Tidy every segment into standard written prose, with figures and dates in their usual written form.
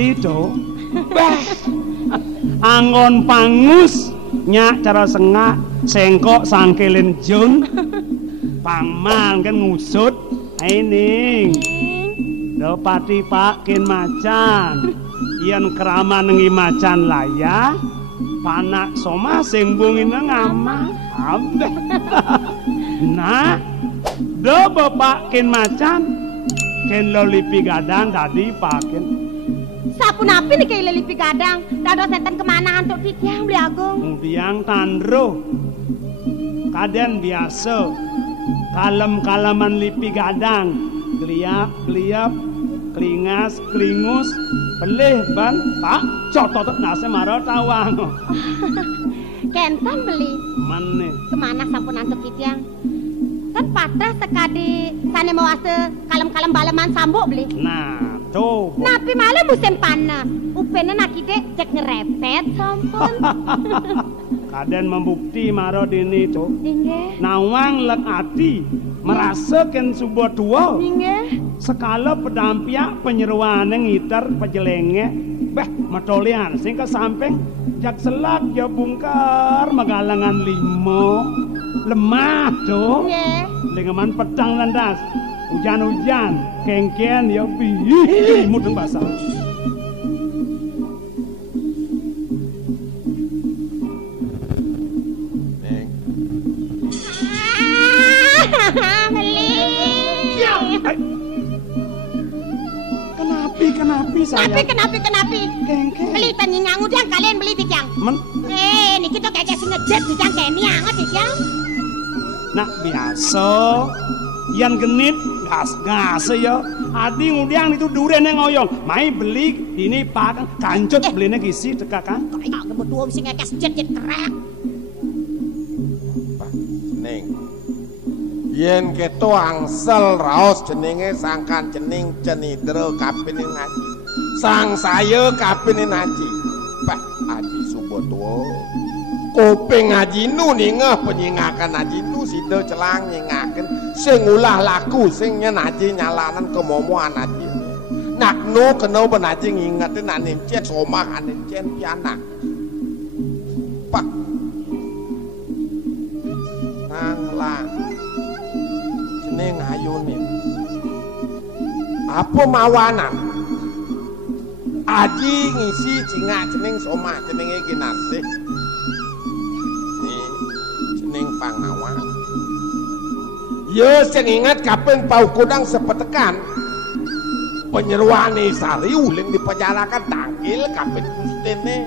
Itu angon pangus nyak cara sengak sengkok sangkelin jun pangman kan ngusut ini do pati pakin macan ian keraman nengi macan laya panak soma sing bungin ngama ambeh nah do bapakin macan ken lolipi gadang tadi pakin sapu napi nih kayak lelipi gadang dado setan kemana untuk titiang beli agung tiang tandro kaden biasa kalem-kaleman lipi gadang geliap kelingas kelingus pelih ban tak cotot nase maro tawang kentan beli mana kemana sampun antuk titiang kan patah sekadi sane mau ase kalem-kalem baleman sambuk beli nah tuh napi malah musim panas upene nakide cek ngerepet sampun kaden membukti maro dini tuh inggih nawang lek ati merasakan sebuah tua inggih sekala pedampiak penyeruane ngiter pejelenge beh matolian sing ke samping jak selak ya bungkar magalangan limo lemah tuh nggih lengaman pedang landas hujan-hujan kengken ya bih mudeng basah Kenapi saya kenapi kengken beli penyingangu dia kalian beli titiang niki tuh kayak sing ngejet titiang keni anget titiang nak biasa yang genit gas ya adi ngudiang itu duren yang ngoyong mai beli ini pak kancut belinya gisi teka kan kayak kebetulan sing ngekes jet kerek Neng yen keto angsel raos jenenge sangkan jening cenidra kapine ngaji sang saya kapine ngaji Pak Haji Suboto kuping ngajinu ningeh penyingakan ngajinu sida celang nyingaken sing ulah laku sing nyenaji nyalanan kemomoan haji nakno kena benaji ngingetin anim cen somah anim cen pianak Pak nanglang jeneng ayune apa mawanan aji ngisi cingak jeneng somah jenenge Kinasih jeneng Pangawan ya sing ingat kaping paukudang sepetekan penyeruane sari uling dipenjarakan tanggil kaping kustene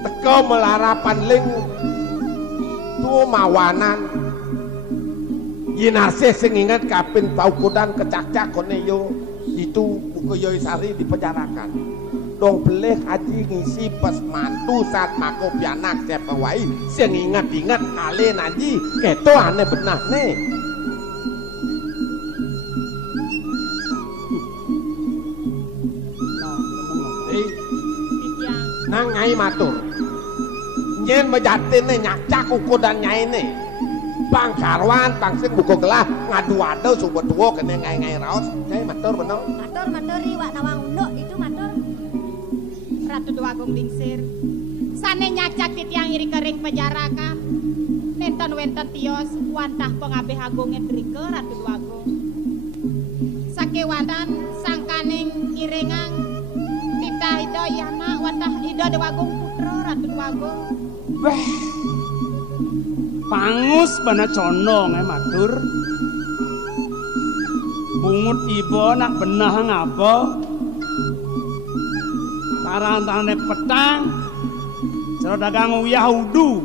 teko melarapan ling tuh mawanan Kinasih sing ingat kaping paukudang kecak-cak kone yo itu buku yoi sari dipenjarakan dong beleh haji ngisi pas mantu saat mako pianak siapa wai sing ingat-ingat kalian haji keto aneh benah nih nang nyai matur nyen mejatin nyacak uku dan nyai nih bang karwan bang sing buku gelah ngadu ado subet duo kene ngai raos nyai matur bener matur riwak nawang unduk itu matur Ratu Dwagung lingsir sane nyacak titiang iri kering penjarakan nenten tios wantah pengabeh agung endrike Ratu Dwagung sakewadan sangkaning irengang titah ida yana wantah ida Dwagung putra Ratu Dwagung pangus bana condong matur bungut ibo nak benah ngapa tarantane petang cara dagang uyah udu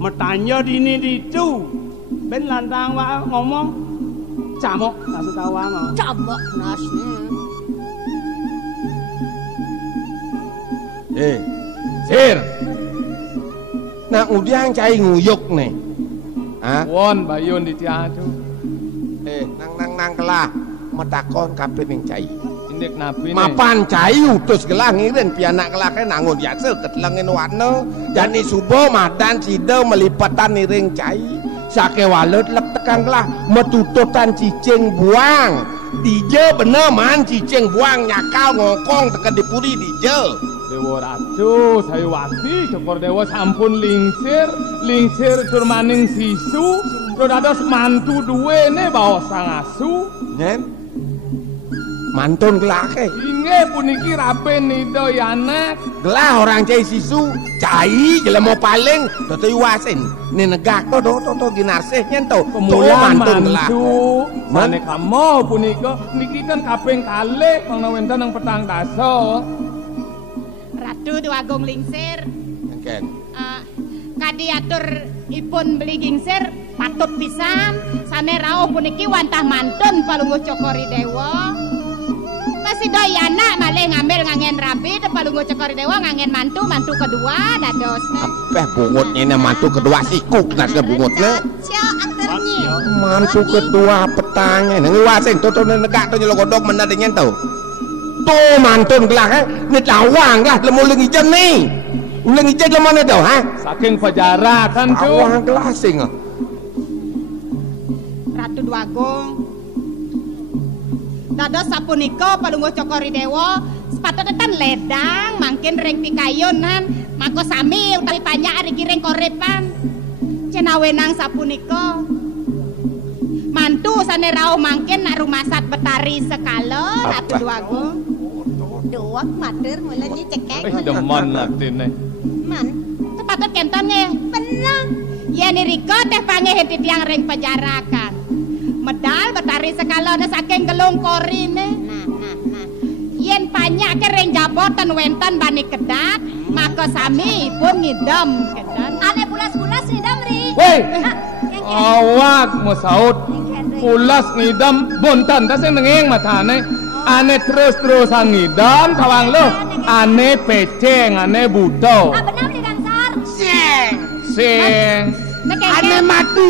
metanya dini ditu ben lantang wa ngomong camok maksud tawang camok nas Sir nak udiang cai nguyuk nih won bayun di tiadu nang kelah metakon kabeh ning cai indek nabi mapan cai utus gelah ngiren pianak kelah ke nangun biasa ketlengin warna jani subuh madan sida melipatan niring cai sake walut lek tekan kelah metututan cicing buang Dije bener man cicing buang nyakal ngokong teka dipuri dije. Dewa Ratu Sayuwati Cokor Dewa sampun lingsir tur maning sisu terus dados mantu duwene bawa sang asu. Nyen. Mantun gelake. Inge puniki rapen nido yanak. Gelah orang cai sisu, cai jelema paling toto iwasin. Ni negak to ginarsih nyen to. Kemulan mantu. Mane kamo punika niki kan kaping kalih mangna wenten nang petang dasa. Ratu Dwagung Lingsir. Engken. Kadi atur ipun beli gingsir patut pisan. Sane rawuh puniki wantah mantun palungguh Cokori Dewa. Masih doyana malih ngambil ngangen rabi te palungguh Cokori Dewa ngangen mantu kedua dados. Apeh bungutnya mantu kedua sikuk nasnya bungutnya. Mantu kedua petangnya nang wasin to negak to nyelo godok menad nyen to. To mantun gelah ni lawang lah lemulung ijen ni. Ulang ijen lemane to ha? Saking Fajara kan cu. Lawang gelah sing. Ratu Dwagung. Dados sapunika palungguh Cokori Dewa sepatutnya ledang mangkin ring pikayunan mako sami utawi panyak ari ring korepan. Cenawenang sapunika mantu sane rawuh mangkin nak rumasat Betari sekala Ratu Dwagung. Duak matur mula nyi cekek. Demen atine. Man, sepatut kenten nggih. Bener. Yen rika teh pangeh titiang ring pajarakan. Medal Betari sekala saking gelung korine. Nah. Yen panyak ke ring jaboten wenten bani kedat, maka sami pun ngidam kedan. Ane pulas-pulas ngidam ri. Woi. Awak mosaut. Pulas ngidam bontan ta sing nenging matane. Ane terus-terusan ngidam kawang lo. Ane peceng, ane buto. Benar di Gangsar. Sing. Ane mati.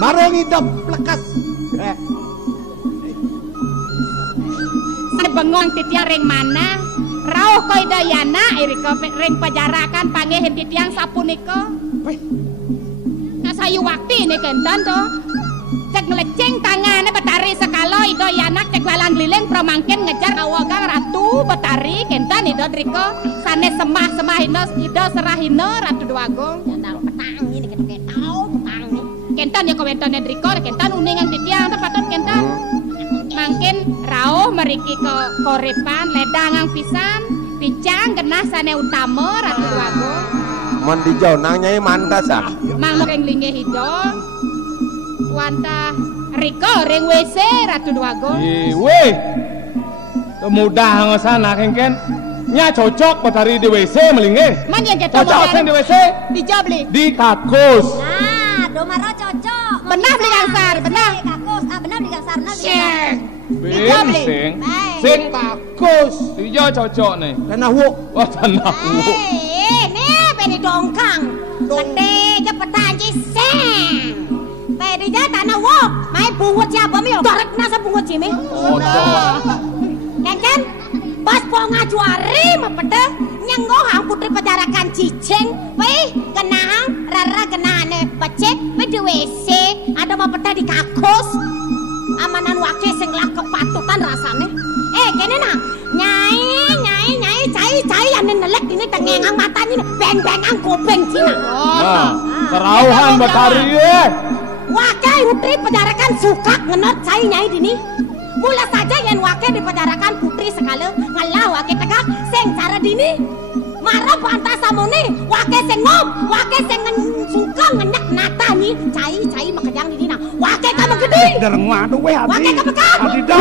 Marong hidup lekas. Bengong titiang ring mana? Rawuh koi dayana irika ring pajarakan panggih titiang sapunika. Nah sayu wakti ini kenten to. Cek ngelecing tangane Betari sekala ido yanak cek lalang liling promangkin ngejar awagang Ratu Betari kenten ido driko sanes semah ido serahino Ratu Dwagung. Jandal petang ini ketok tau petang ini. Kenten ya kawentane driko kenten uningan titiang tepatut kenten. Mangkin rawuh meriki ke korepan ledangang pisan pincang genah sane utama Ratu Dwagung. Mon dijau nang nyai mantasa. Mang ring linge hidong. Wantah riko ring WC Ratu Dwagung. Weh. Kemudah ngosana kengken. Nya cocok Betari di WC melinge. Man yang kita cocok di WC. Dijabli. Di kakus. Nah, domaro cocok. Benar beli Gangsar, benar. Kakus, benar beli Gangsar. Sing kakus. Dijo cocok nih. Tanah wuk. Wah tanah wuk. Nih pedi dongkang. Gede cepetan ciseng. Pedi ja tanah wuk. Main bungut siapa mi? Dorek nasa bungut cimi. Kan? Pas ponga juari mepede nyengohang putri pajarakan cicing. Wih, kenahang rara kenahane becek di WC. Ada mepede di kakus. Amanan wake sing lah kepatutan rasane. Kene nah. Nyai, cai ane nelek ini tengengang matanya ini beng-bengang kuping cina. Kerawuhan Betari ye. Wake putri pajarakan suka ngenot cai nyai dini. Mula saja yang wake di pajarakan putri sekala ngalah wake tegak sing cara dini. Marah pantas samune wake sing ngom, wake sing suka ngenyak nata ni cai makejang di dina. Wake kamu gede. Dereng waduh weh adi. Wake kamu kan. Adi dah.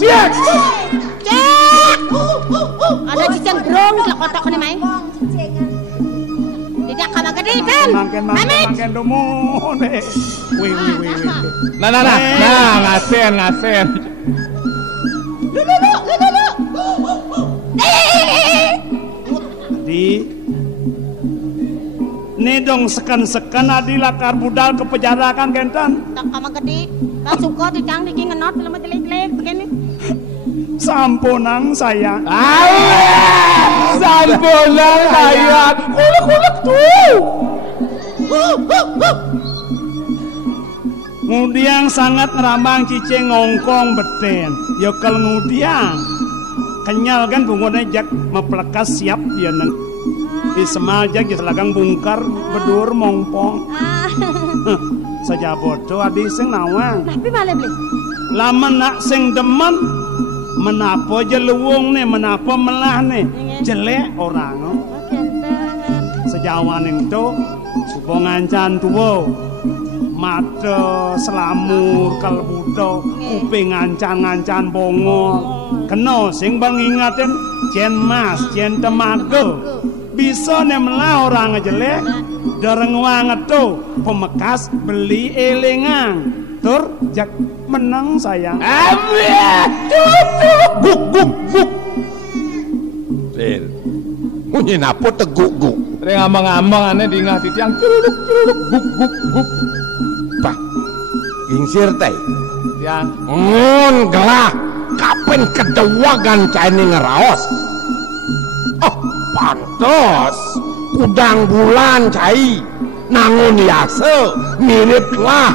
Cek. Ada cicing brong lah kotak ni main. Tidak kamu gede kan? Mangken domon. Wih. Nah, ngasen. Di Kene dong seken-seken adilah kar budal ke penjara kan kentan. Tak kama gede. Tak suka dicang diki ngenot lama jelek-jelek begini. Sampunang sayang. Sampunang sayang. Kulek-kulek tuh. Ngudiang sangat ngerambang cicing ngongkong beten. Yokel ngudiang. Kenyal kan bungone jak meplekas siap ya neng. Di semal jak selagang bungkar bedur mongpong. Saja bodoh adi sing nawang. Tapi malah beli. Lama nak sing demen menapo jeluwung nih menapo melah nih jelek orang no. Sejawan itu supo ngancan tuwo mata selamur kalbuto kuping ngancan bongo kena sing bang ingatin jen mas jen temago bisa nih melah orang jelek dereng wanget tuh pemekas beli elingan tur jak menang sayang. Guk. Sil. Munyi napa teguk-guk. Reng ambang-ambang aneh dingah titiang curuluk guk. Bah. Gingsir teh. Tiang. Ngun gelah kapan kedua gancane ngeraos. Oh, pantes. Kudang bulan cai. Nangun yase mirip lah.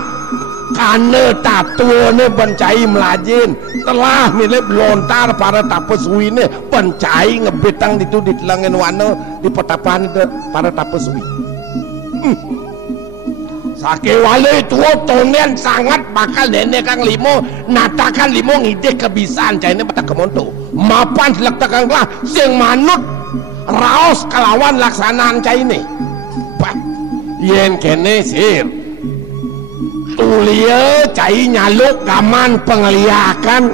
Karena tatuane pencai melajin telah mirip lontar para tapeswi ini pencai ngebetang itu di telangin wano di petapan itu para tapeswi. Sake wale itu tonen sangat bakal dene kang limo natakan limo ngide kebisaan cai ini pada kemonto mapan selektakan lah sing manut raos kelawan laksanaan cai ini. Bah yen kene sir tulia cai nyaluk gaman pengliakan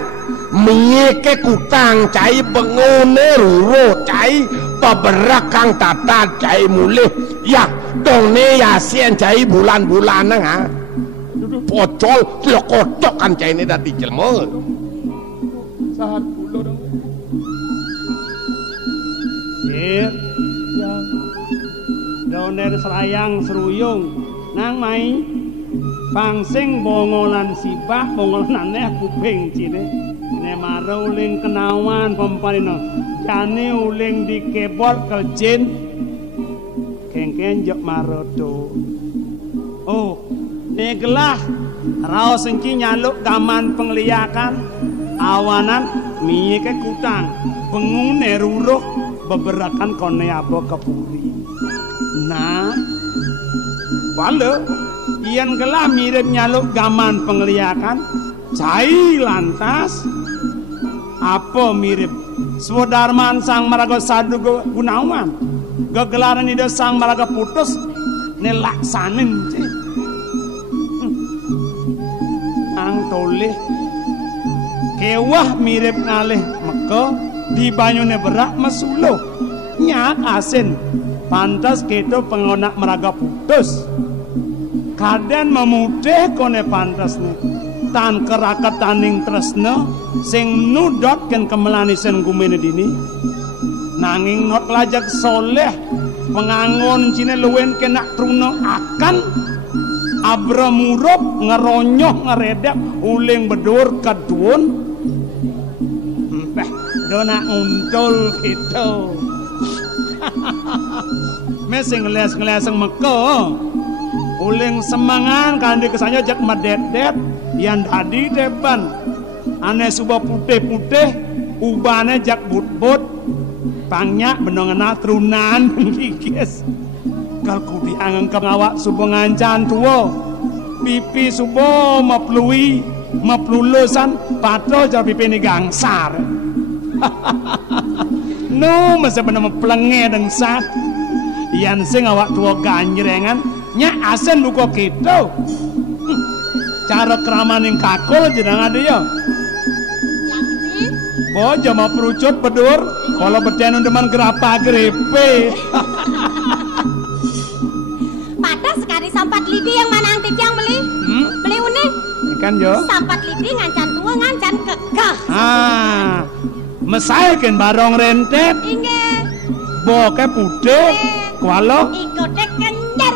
miyeke kutang cai bengone ruro cai paberakang tata cai mulih ya dong ne yasien cai bulan-bulanan ha pocol lokotok kan cai ini dati jelma Sahat kula dong. Sir doner serayang seruyung nang mai pangsing bongolan sibah bongolan aneh kuping cine ne maro uling kenawan pemparino jane uling dikebol kelcin kengken jok maro do oh ne gelah raos engki nyaluk gaman pengliakan awanan miye ke kutang pengune ruruh beberakan kone abo kepuri nah wale ian gelah mirip nyaluk gaman pengliakan cai lantas apa mirip Swadarman sang maraga sadu gunawan gegelaran ida sang maraga putus nelaksanin ang toleh kewah mirip nalih meka di banyune berak mesuluh nyak asin pantas keto pengonak maraga putus kaden memudeh kone pantas nih tan kerakat taning tresno sing nudot ken kemelanisan gumene dini nanging not lajak soleh pengangon cine luwen kena truno akan abra murup ngeronyoh ngeredap uling bedur kaduun dona untul gitu mesing ngeles meko uling semangan kandi kesannya jak medet-det yang tadi depan aneh subah putih-putih ubane jak but-but pangnya benongena trunan gigis kalku diangen ngawak subah ngancan tua pipi subah maplulusan patro jar pipi ni gangsar no masa bener pelenge dengsat yang sing awak tua ganjrengan nya asen buko gitu cara keramaning kakul jenang ada ya bojo mau perucut bedur kalau beten deman gerapa grepe Pada sekali sampat lidi yang mana ang titiang beli beli unik ikan jo sampat lidi ngancan tua ngancan kekah mesaikan barong rentet inge boke putih kualo ikotek kenjar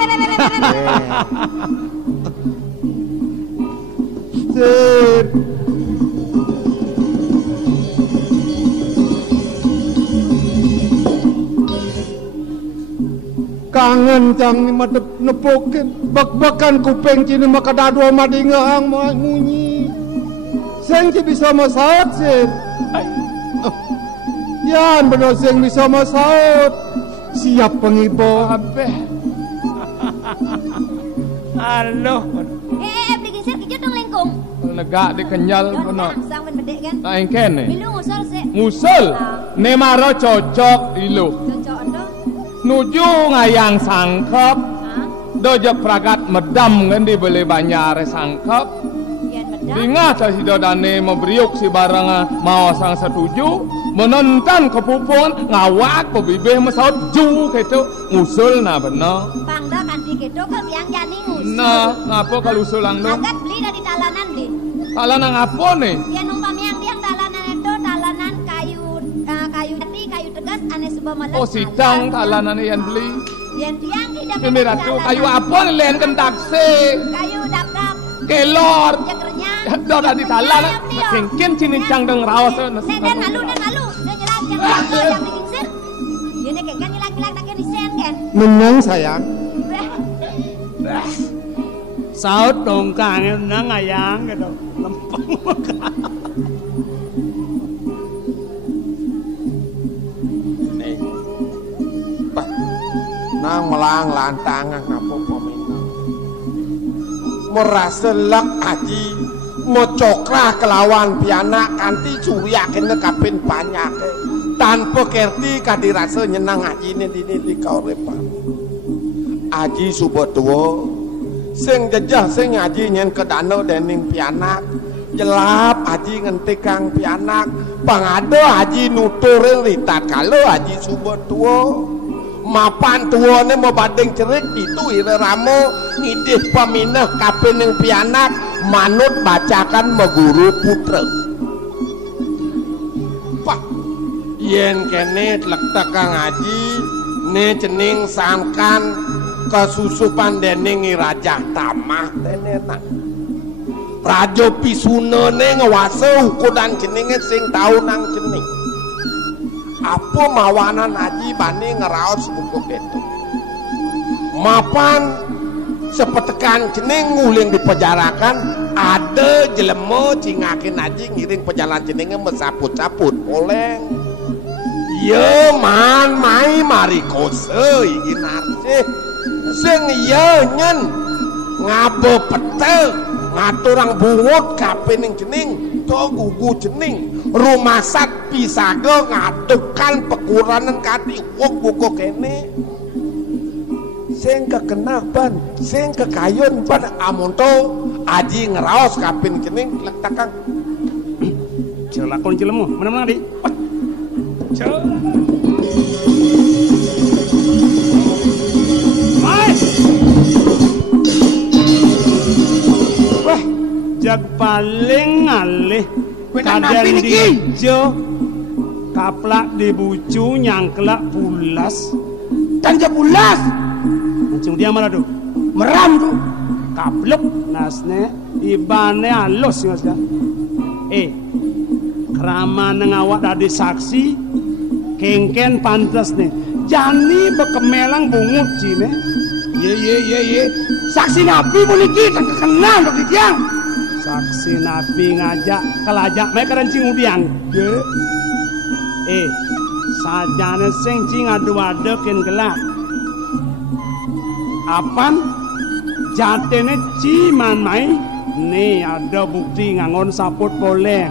Sir. Kangen jang ni madep nepokin bak-bakan kuping cini maka dadu madi ngahang munyi sing bisa masaut sir yan bener sing bisa masaut siap pengibo Abeh. Halo. Beli geser kijut dong lengkung. Negak dikenyal Yon kono. sang ben bedek kan. Nah yang kene. Milu ngusul sih. Ngusul. Ne maro cocok ilu. Cocok ndo. Nuju ngayang sangkep. Hah? Dojo pragat medam kan dibeli banyare sangkep. Yen bedang. Ingat si dodane memberiuk si barang mau sang setuju. Menonton kepupuan ngawak pebibih mesaut ju gitu ngusul nah bener. Pangda kanti gitu kok yang jani ngusul. Nah ngapa kalau usulang lo? Agak beli dari dalanan deh. Kalau ngapa nih? Yen umpam yang dalanan itu dalanan kayu jati, kayu tegas ane subah malam. Oh sidang talanan yang beli. Yen tiang tidak Ini ratu kayu apa nih len kentak sih? Kayu dap-dap. Kelor. Yang kerennya. Doa di talanan. Kengken cini cangdeng rawas. Dan malu. Dan jelas yang dikingsir. Yen kengken ngilang-ngilang tak kene sen kan. menang sayang Saut dongkang nang ayang gitu. Lempeng. nih bah nang melang lantangan ngapa pemina merasa lek aji mau cokrah kelawan pianak kanti curia kena kapin banyak tanpa kerti kadirasa nyenang aji ini di kaurepan aji subotuo sing jejah sing aji nyen ke danau dening pianak jelap aji ngentikang pianak pangado aji nuturin ritat kalau aji subotuo mapan tuane mau badeng cerik itu ire ramo ngidih peminah kapening pianak manut bacakan meguru putra pak yen kene lektak kang aji ne cening sangkan kesusupan dening raja tamah tenenak raja pisunene ngewase ukudan jenenge sing tau nang cening apa mawanan aji bani ngeraos bukuk itu mapan sepetekan cening nguling dipejarakan ada jelemo cingakin aji ngiring pejalan ceningnya mesaput-saput oleng iya man mai marikose ingin arsih sing iya nyen ngabo pete ngaturang bungut kapening cening to gugu cening rumasat pisaga ngadukan pekuranan kati wong buku kene sing kekenapan sing kekayun pan amonto aji ngeraos kapin cening lektakang Celakon jelemu, mana-mana di. Wah, jag paling ngalih kadang dijo kaplak dibucu nyangklak pulas dan je pulas langsung dia malah tuh meram tuh kapluk nasne ibane halus mas kan kerama ngawak dari saksi kengken pantas nih jani bekemelang bungut cine ye saksi nabi puniki kenal dok dikiang saksi nabi ngajak kelajak mereka rencing udiang sajane sing cing adu-adu ken gelap apan jatene ciman mai nih ada bukti ngangon saput boleh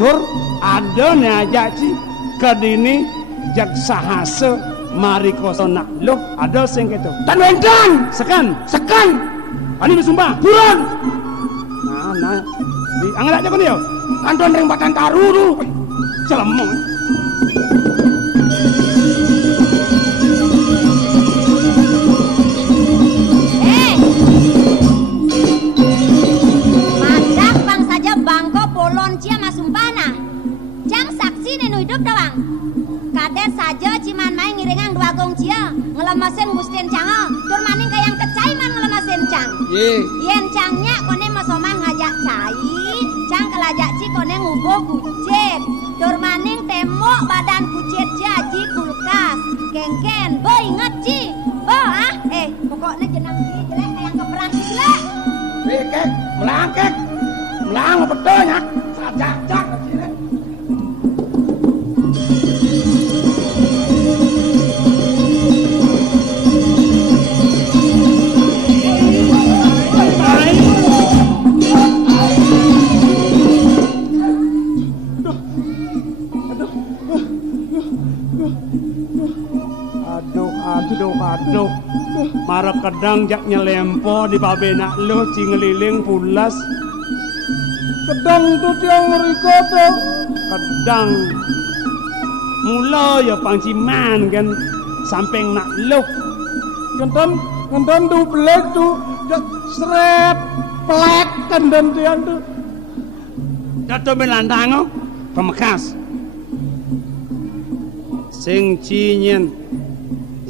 tur ada nih aja ci kedini jak sahase mari kosona loh ada sing gitu tan wendang sekan ani sumpah buron nah di angel aja kan dia kanton ring batan taru tuh celemong mandak bang saja bangko polon cia masumpana jang saksi nenu hidup dawang kades saja ciman main ngiringang dua gong cia ngelemasin gustin cango tur maning kayang Ye. Yen cangnya kone masomah ngajak cai, cang kelajak ci kone ngubo kucit. Dur maning temok badan kucit jaji kulkas. Kengken, bo ingat ci. Bo ah, pokoknya jenang ci jelek kayak keperan jelek. Kek, melangkek. Melang betulnya. Sajak-jak sini. Aduh, marah kedang jak nyelempo di pabenak lo cingeliling pulas. Kedang tuh tiang mereka tuh. Kedang mula ya pangciman kan samping nak lo. Kentan tuh belek tuh jak seret pelek kendan tiang tuh. Dato belandang pemekas. Sing cinyen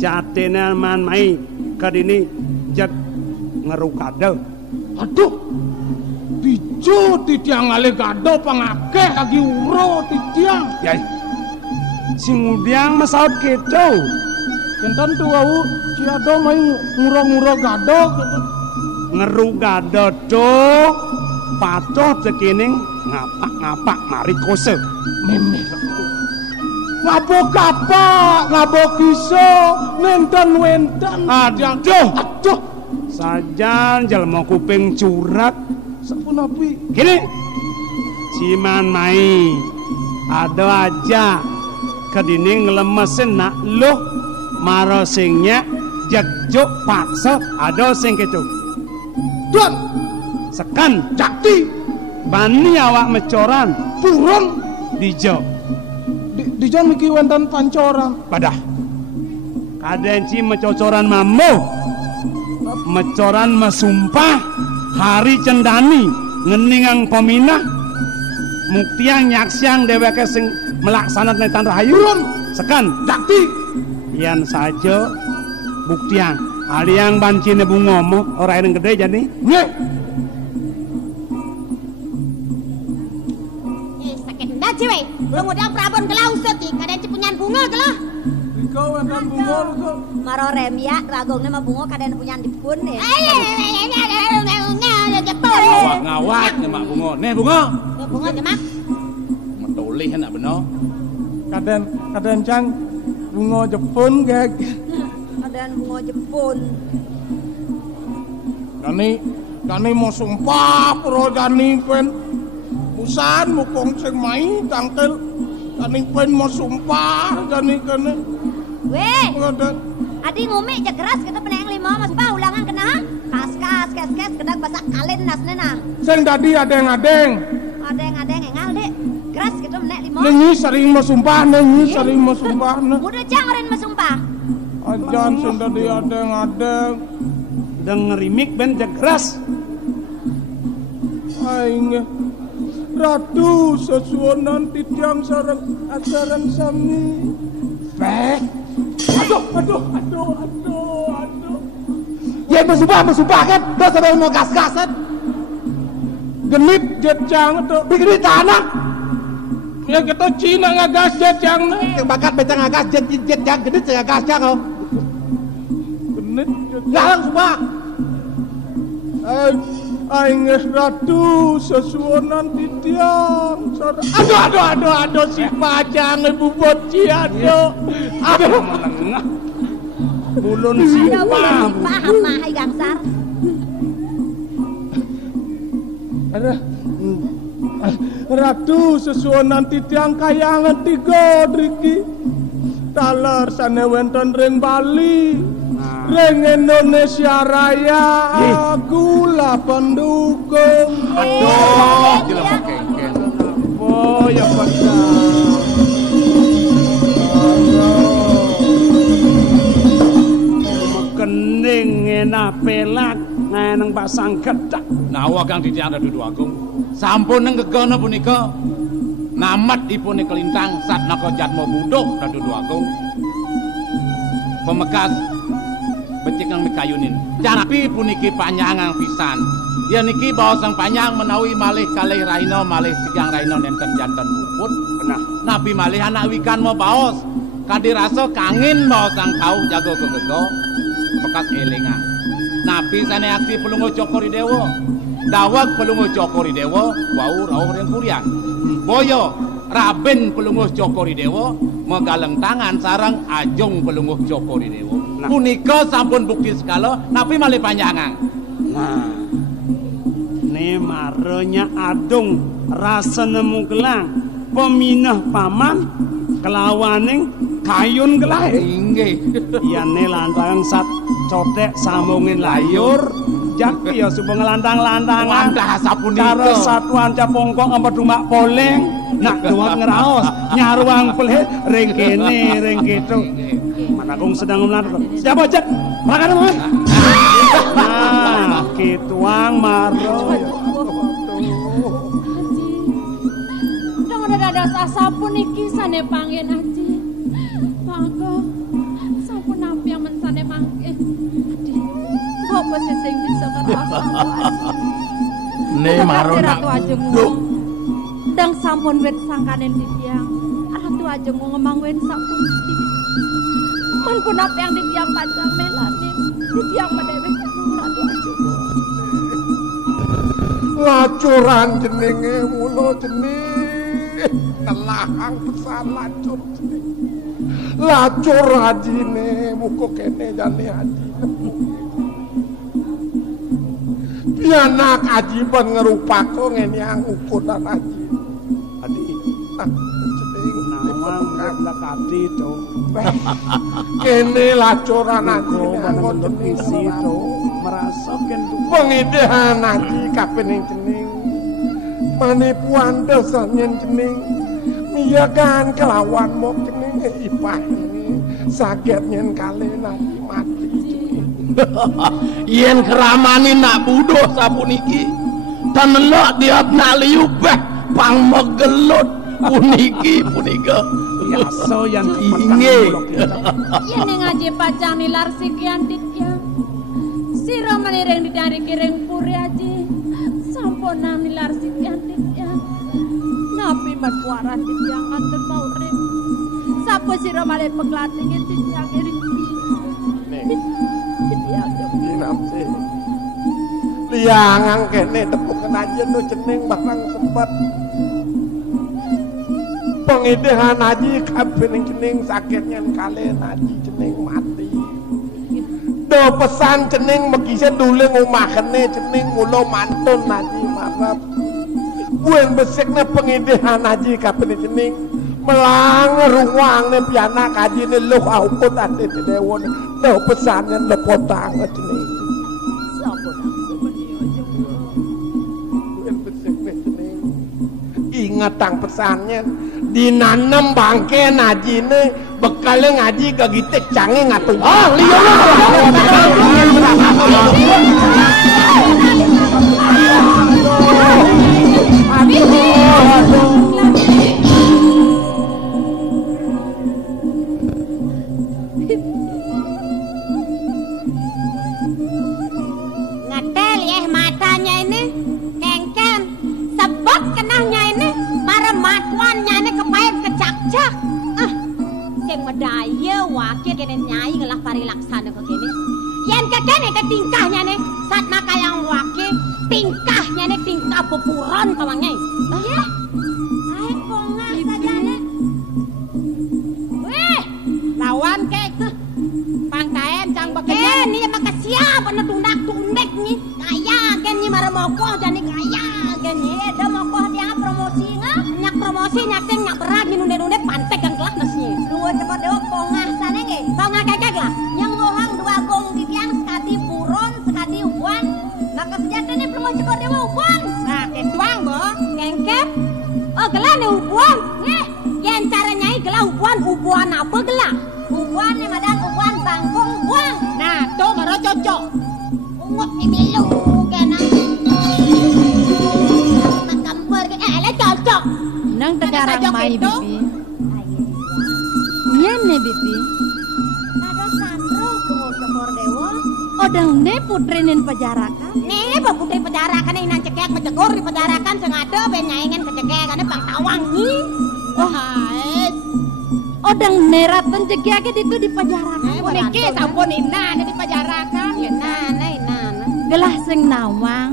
jatenan man mai kadini jat ngerukade. Aduh, dijo ti tiang ale gado pangake lagi uro ti tiang. Ya, sing udiang masaut gitu. Kentan tuh au si ado mai nguro-nguro gado. Ngerugade tuh patuh tekening ngapak-ngapak mari kose. Memeh ngabok apa, ngabok iso, nenten-wenten. Aduh, sajan jalma kuping curat. Sepun api. Gini, ciman mai, ada aja kedini ngelemesin nak lo, maro singnya jegjuk paksa, ada sing gitu. Dan Sekan, jakti, bani awak mecoran, buron, dijo. di jam iki wonten pancoran. Padah. Kadenci mecocoran mambo. Mecoran mesumpah hari cendani ngeningang peminah muktiang nyaksiang dheweke sing melaksanakan netan rahayu. Sekan Jakti. Iyan saja buktiang aliang bancine bungomo ora eneng gede jani. Nggih. Sakit ndak ciwe. Lu ngudang prabon kelauset iki kadang punyan bunga kelah. Iko wonten bunga kok. Maro remya ragongne mah bungo kaden punya dipun ya. Ngawat nyemak bunga. Nih bunga. Bunga nyemak. Metulih enak bener. Kaden cang bunga Jepun gek. Kaden bungo Jepun. Kani mau sumpah pro kani pen usan mukong sing mai tangkel kani pen mau sumpah kani. Weh, adi ngumi jegeras kita peneng lima mas bah ulangan kena kas kes kedak basak kalen nasne nah. Sing tadi adeng. Adeng engal dek. Geras kita menek lima. Nengi sering mau sumpah nah. Mudah jangan masumpah. Ajan sing tadi adeng. Dengerimik ben jegras. Aing Ratu sesuonan titiang sareng sami. Aduh. Ya bersumpah kan, dosa bae mau gas-gasan. Genit jet cang tuh. Bikin tanah. Ya kita Cina ngagas jet cang. Yang bakat becang ngagas jet cang genit saya ngagas cang kau. Genit jet Galang sumpah. Aing Ratu sesuonan titiang sareng. Aduh si pajang ibu boci aduh. Melengah. Bulun simpah. Paham mah hai gangsar. Ratu sesuonan titiang kayangan tiga driki. Taler sane wonten ring Bali. Ring Indonesia Raya gula pendukung. Aduh, gila kengkeng. Oh ya pada. Kening enak pelak nang pasang kedak. Nawa kang ditiada dudu agung. Sampun nang kegono punika. Namat ipune kelintang satnaka jatma buduk dudu agung. Pemekas becik kang mikayunin. Tapi puniki panjangang pisan. Ya niki bawa sang panjang menawi malih kalih raina malih tigang raina nenten jantan puput. Nah, Nabi malih anak wikan mau baos. Kadirasa kangin bawa sang kau jago kegego. Bekas elingan. Nabi sane aksi pelungu cokori dewa. Dawag pelungu cokori dewa. Wau rawuh yang kurian. Boyo Raben pelunguh cokori dewa. Megaleng tangan sarang ajung pelunguh cokori dewa. Nah. Punika sampun bukti sekala. Nabi malih panjangan. nah. Ne marenya adung rasa nemu gelang peminah paman kelawaning kayun gelahe. Inggih. Iya ne lantang sat cotek sambungin layur jak ya subuh ngelantang-lantangan Wandah sapunika. cara satuan capongkong apa dumak poleng nak doang ngeraos nyaruang pelih ring kene ring kitu mana kong sedang melarang siapa cek makan mas nah kituang maro Dong ada sasampun iki sane panggen aji. Mangko sampun nampi yang mensane mangke. Apa sih sing bisa ngerasa Ne marona Ratu Ajeng ngomong. Dang sampun wet sangkanen dibiang. Ratu Ajeng ngomong wet sampun iki. Man pun apa yang dibiang panjang melane. Dibiang medewek Ratu Ajeng. Lacuran jenenge mulo jeneng nelahang pesan lacur jeneng lacur hajine muko kene jane haji pianak haji ban ngerupako ngene yang ukuran haji adi jeneng nawang belakati itu kene lacuran haji kau mana nganggo bentuk jeneng isi itu merasa kentu pengidehan haji kapening jeneng manipuan dosa nyen jeneng miyakan kelawan mok jeneng ipah ini saged nyen kali haji mati yen keramani nak budoh sapuniki dan nelok diap nak liubah pang megelut puniki punika biasa yang Inge. Yen ngaji pacang nilar sikian ditya. Sira menireng didari kiring puri aji. Sampun nilar sikian ditya. Napi man puaran ditya nganten mau ring. Sapa sira malih peklating ditya kiring puri. Ditya dinamse liangang kene tepuken aja no jeneng barang sempat pengidehan haji kapening jeneng sakit nyen kali haji jeneng mati do pesan jeneng megise duling omah kene jeneng mulo mantun haji marap buen besikne pengidehan haji kapening jeneng melang ruang ne pianak haji ne luh aukut ate dewon do pesan nyen lepotang jeneng sampun buen besikne jeneng ingat tang pesannya dinanem bangke najine bekale ngaji kegitek cange ngatu oh liya Ngatel ya matanya ini kengken sebab kenahnya ini para matuannya ini kepain kecak-cak sing medaya wakil kene nyai ngelah pari laksana ke kene yen kekene ke tingkahnya nih saat maka yang wakil tingkahnya nih tingkah beburon kawangnya ya ayo pongas saja nih weh lawan kek pangkaen cang beken ini maka siapa netundak-tundek nih kaya ken nih maramokoh jani kaya ken nih ada mokoh dia promosi nggak nyak promosi nyaking nyak berat nunde-nunde pantek yang kelak nesnya lu cepet dewa pongah sana nggak pongah kekek lah yang gohang dua gong dibiang sekadi buron sekadi ubuan nah kesejahteraan ini belum cukup dewa ubuan nah ketuang boh ngengkep oh gelah nih ubuan nih yang cara nyai gelah ubuan apa gelah ubuan yang ada ubuan bangkong ubuan nah tuh baru cocok ungut imilu kena makamper lah cocok nang tegarang mai bibi. Yen ne bibi. ada sandro kemur dewa Odang ne putrenin pejarakan. Nih, bawa putri pejarakan ini nang cekek mencegur di pejarakan sengada ben nyaingin kecekekannya bang tawangi. Wah, Odang neratan jegake itu di pejarakan. puniki sampun inana di pejarakan. Inana. Gelah sing nawang.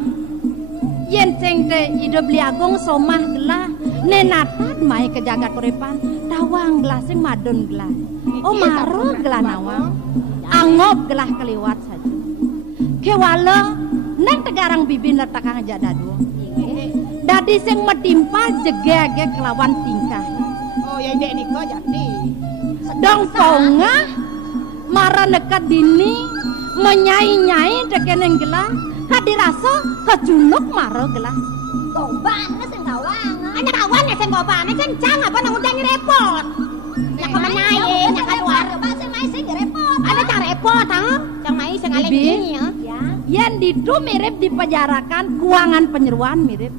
Yen sing te ida beli agung somah gelah nenatan mai ke jagat uripan tawang gelah sing madun gelah. Oh maro gelah nawang. Angop gelah keliwat saja. Kewala neng tegarang bibin letakang aja dadu. Dadi sing metimpa jegege kelawan tingkah. Oh ya dek niko jadi. Dong ponga mara nekat dini menyai-nyai dekeneng gelah kadirasa kejuluk maro gelah. Gobane sing tawang. Anya kawane sing gobane kencang apa nang udah repot. Nya kemenai nya kaduar. Ba sing mai sing repot. Ada cang repot ha. Cang mai sing alem ini ya. Yen ditu mirip dipejarakan kuangan penyeruan mirip.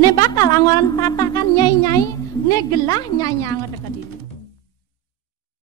Ne bakal anggoran tatakan nyai-nyai ne gelah nyai-nyai dekat dini.